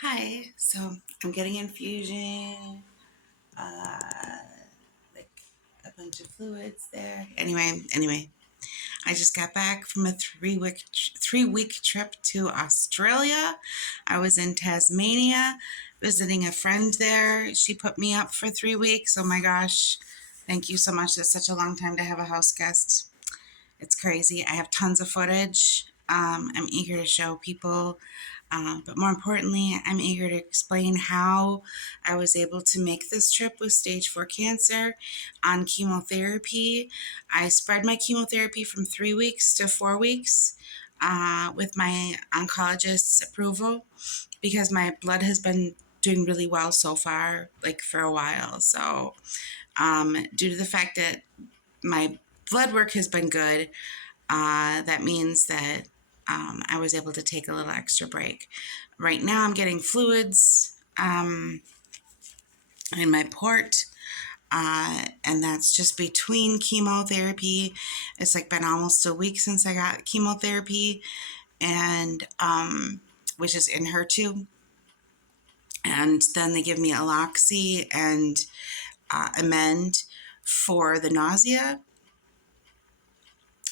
Hi, so I'm getting infusion, uh, like a bunch of fluids there. Anyway, I just got back from a three week trip to Australia. I was in Tasmania visiting a friend there. She put me up for 3 weeks. Oh my gosh, thank you so much. That's such a long time to have a house guest. It's crazy. I have tons of footage. I'm eager to show people, but more importantly, I'm eager to explain how I was able to make this trip with stage 4 cancer on chemotherapy. I spread my chemotherapy from 3 weeks to 4 weeks with my oncologist's approval because my blood has been doing really well so far, like for a while. So, due to the fact that my blood work has been good, that means that I was able to take a little extra break. Right now, I'm getting fluids in my port, and that's just between chemotherapy. It's like been almost a week since I got chemotherapy, and which is in her too. And then they give me Aloxi and Amend for the nausea.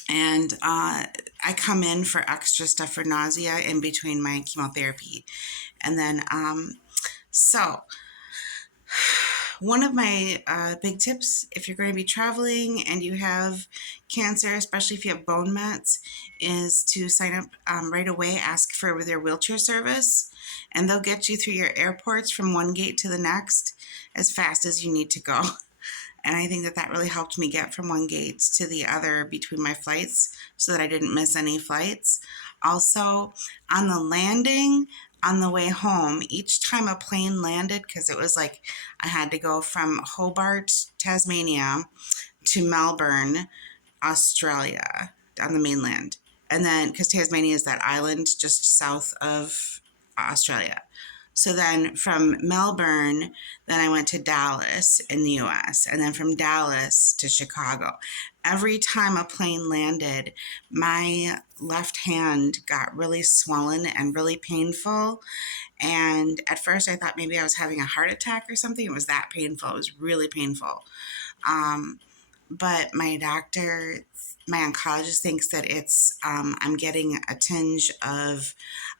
And I come in for extra stuff for nausea in between my chemotherapy. And then, so one of my big tips if you're going to be traveling and you have cancer, especially if you have bone mets, is to sign up right away, ask for their wheelchair service, and they'll get you through your airports from one gate to the next as fast as you need to go. And I think that that really helped me get from one gate to the other between my flights so that I didn't miss any flights. Also, on the landing, on the way home, each time a plane landed, because it was like I had to go from Hobart, Tasmania to Melbourne, Australia, on the mainland. And then, because Tasmania is that island just south of Australia. So then from Melbourne, then I went to Dallas in the US, and then from Dallas to Chicago. Every time a plane landed, my left hand got really swollen and really painful. And at first, I thought maybe I was having a heart attack or something. It was that painful. It was really painful. Um, but my oncologist thinks that I'm getting a tinge of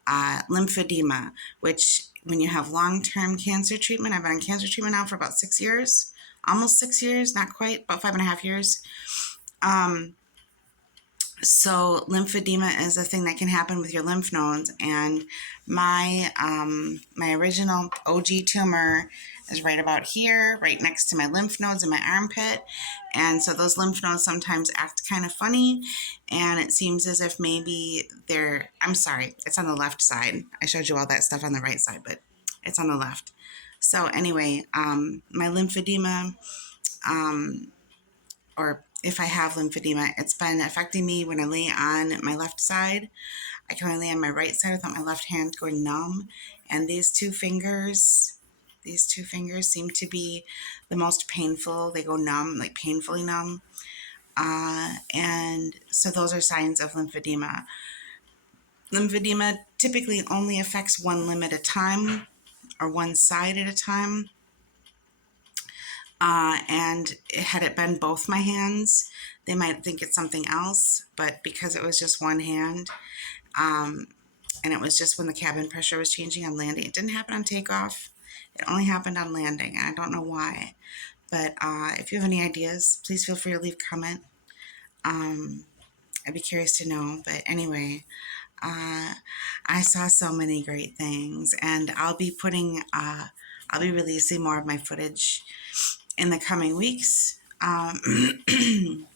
lymphedema, which when you have long-term cancer treatment, I've been on cancer treatment now for about 6 years, almost 6 years, not quite, about 5.5 years. Um, so lymphedema is a thing that can happen with your lymph nodes, and my original OG tumor is right about here, right next to my lymph nodes in my armpit, and so those lymph nodes sometimes act kind of funny, and it seems as if maybe they're. I'm sorry, it's on the left side. I showed you all that stuff on the right side, but it's on the left. So anyway, my lymphedema, um, or if I have lymphedema, it's been affecting me when I lay on my left side. I can only lay on my right side without my left hand going numb. And these two fingers seem to be the most painful. They go numb, like painfully numb. And so those are signs of lymphedema. Lymphedema typically only affects one limb at a time or one side at a time. And had it been both my hands, they might think it's something else. But because it was just one hand, um, and it was just when the cabin pressure was changing on landing, it didn't happen on takeoff. It only happened on landing. I don't know why. But if you have any ideas, please feel free to leave a comment. Um, I'd be curious to know. But anyway, I saw so many great things, and I'll be releasing more of my footage in the coming weeks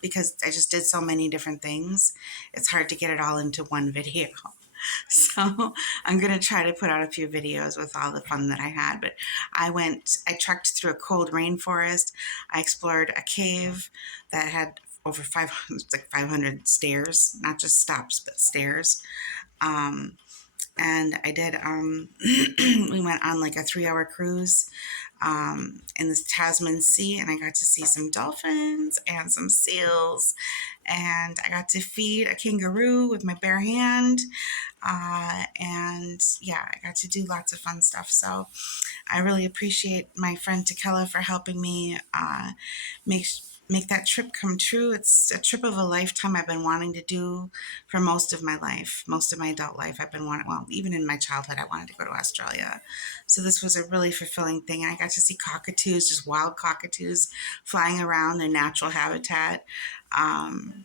because I just did so many different things. It's hard to get it all into one video. So I'm going to try to put out a few videos with all the fun that I had. But I trekked through a cold rainforest. I explored a cave that had over 500, like 500 stairs, not just stops, but stairs. Um, And I did, we went on like a 3 hour cruise in the Tasman Sea, and I got to see some dolphins and some seals, and I got to feed a kangaroo with my bare hand. And yeah, I got to do lots of fun stuff. So I really appreciate my friend Takela for helping me make make that trip come true. It's a trip of a lifetime I've been wanting to do for most of my life, most of my adult life. I've been wanting, well, even in my childhood, I wanted to go to Australia. So this was a really fulfilling thing. I got to see cockatoos, just wild cockatoos flying around their natural habitat. Um,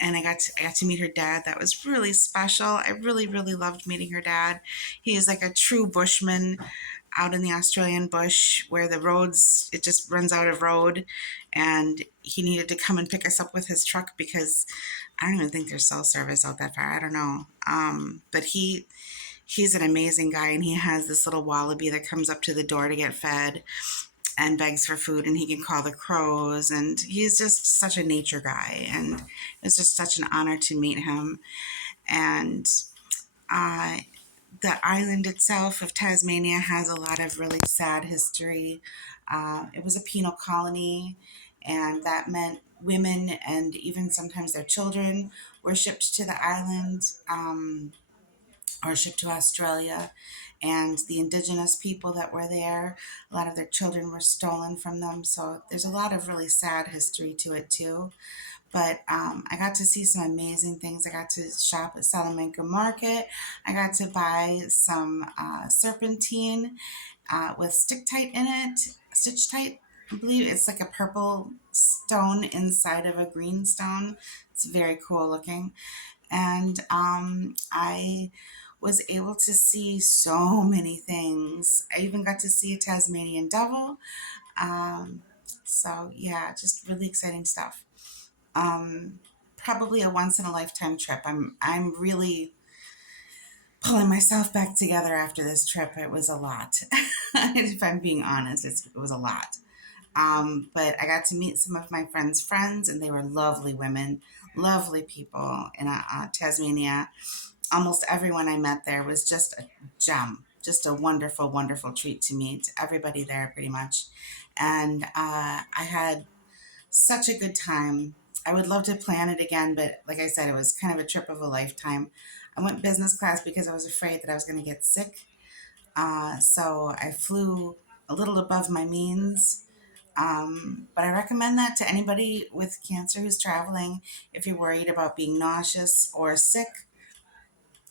and I got to meet her dad. That was really special. I really, really loved meeting her dad. He is like a true bushman out in the Australian bush where the roads, it just runs out of road. And he needed to come and pick us up with his truck because I don't even think there's cell service out that far. I don't know. But he's an amazing guy, and he has this little wallaby that comes up to the door to get fed and begs for food, and he can call the crows, and he's just such a nature guy, and it's just such an honor to meet him. And uh, the island itself of Tasmania has a lot of really sad history. It was a penal colony, and that meant women and even sometimes their children were shipped to the island, or shipped to Australia. And the indigenous people that were there, a lot of their children were stolen from them. So there's a lot of really sad history to it too. But I got to see some amazing things. I got to shop at Salamanca Market. I got to buy some serpentine with stick tight in it, stitch tight. I believe it's like a purple stone inside of a green stone. It's very cool looking. And I was able to see so many things. I even got to see a Tasmanian devil. Um, so yeah, just really exciting stuff. Probably a once in a lifetime trip. I'm really pulling myself back together after this trip. It was a lot. If I'm being honest, it was a lot. But I got to meet some of my friends' friends, and they were lovely women, lovely people in Tasmania. Almost everyone I met there was just a gem, just a wonderful, wonderful treat to meet everybody there pretty much. And I had such a good time. I would love to plan it again, but like I said, it was kind of a trip of a lifetime. I went business class because I was afraid that I was going to get sick. So I flew a little above my means. But I recommend that to anybody with cancer who's traveling. If you're worried about being nauseous or sick,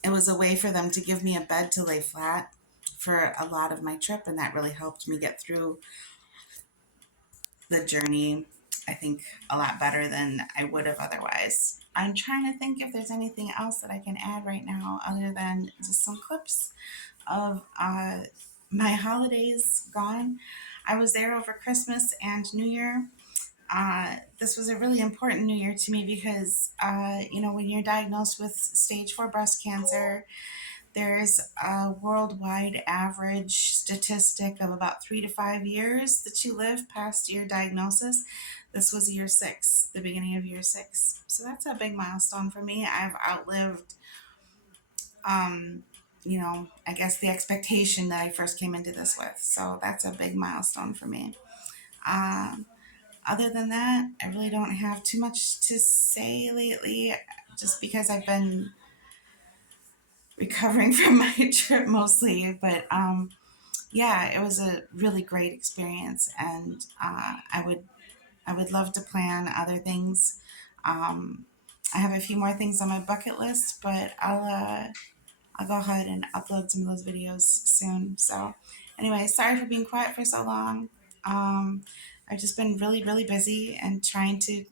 it was a way for them to give me a bed to lay flat for a lot of my trip, and that really helped me get through the journey, I think, a lot better than I would have otherwise. I'm trying to think if there's anything else that I can add right now other than just some clips of my holidays gone. I was there over Christmas and New Year. This was a really important New Year to me because, when you're diagnosed with stage 4 breast cancer, there's a worldwide average statistic of about 3 to 5 years that you live past your diagnosis. This was year 6, the beginning of year 6. So that's a big milestone for me. I've outlived, I guess the expectation that I first came into this with. So that's a big milestone for me. Um, Other than that, I really don't have too much to say lately, just because I've been recovering from my trip mostly. But yeah, it was a really great experience, and I would love to plan other things. Um, I have a few more things on my bucket list, but I'll go ahead and upload some of those videos soon. So anyway, sorry for being quiet for so long. Um, I've just been really, really busy and trying to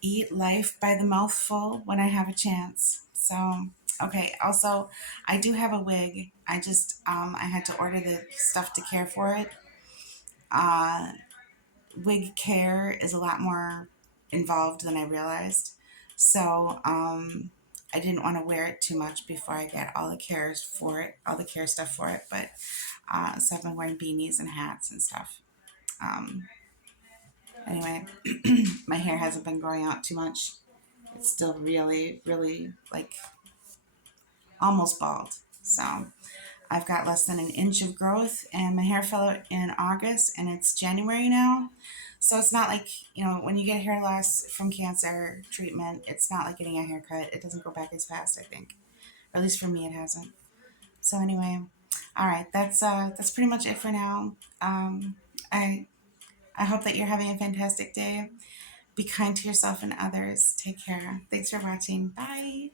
eat life by the mouthful when I have a chance. So, okay. Also, I do have a wig. I had to order the stuff to care for it. Uh, Wig care is a lot more involved than I realized. So, I didn't want to wear it too much before I get all the cares for it, all the care stuff for it. But so I've been wearing beanies and hats and stuff. Um, anyway, my hair hasn't been growing out too much. It's still really, really like almost bald. So I've got less than an inch of growth, and my hair fell out in August, and it's January now. So it's not like, when you get hair loss from cancer treatment, it's not like getting a haircut. It doesn't go back as fast, I think. Or at least for me, it hasn't. So anyway, all right, that's pretty much it for now. I I hope that you're having a fantastic day. Be kind to yourself and others. Take care. Thanks for watching. Bye.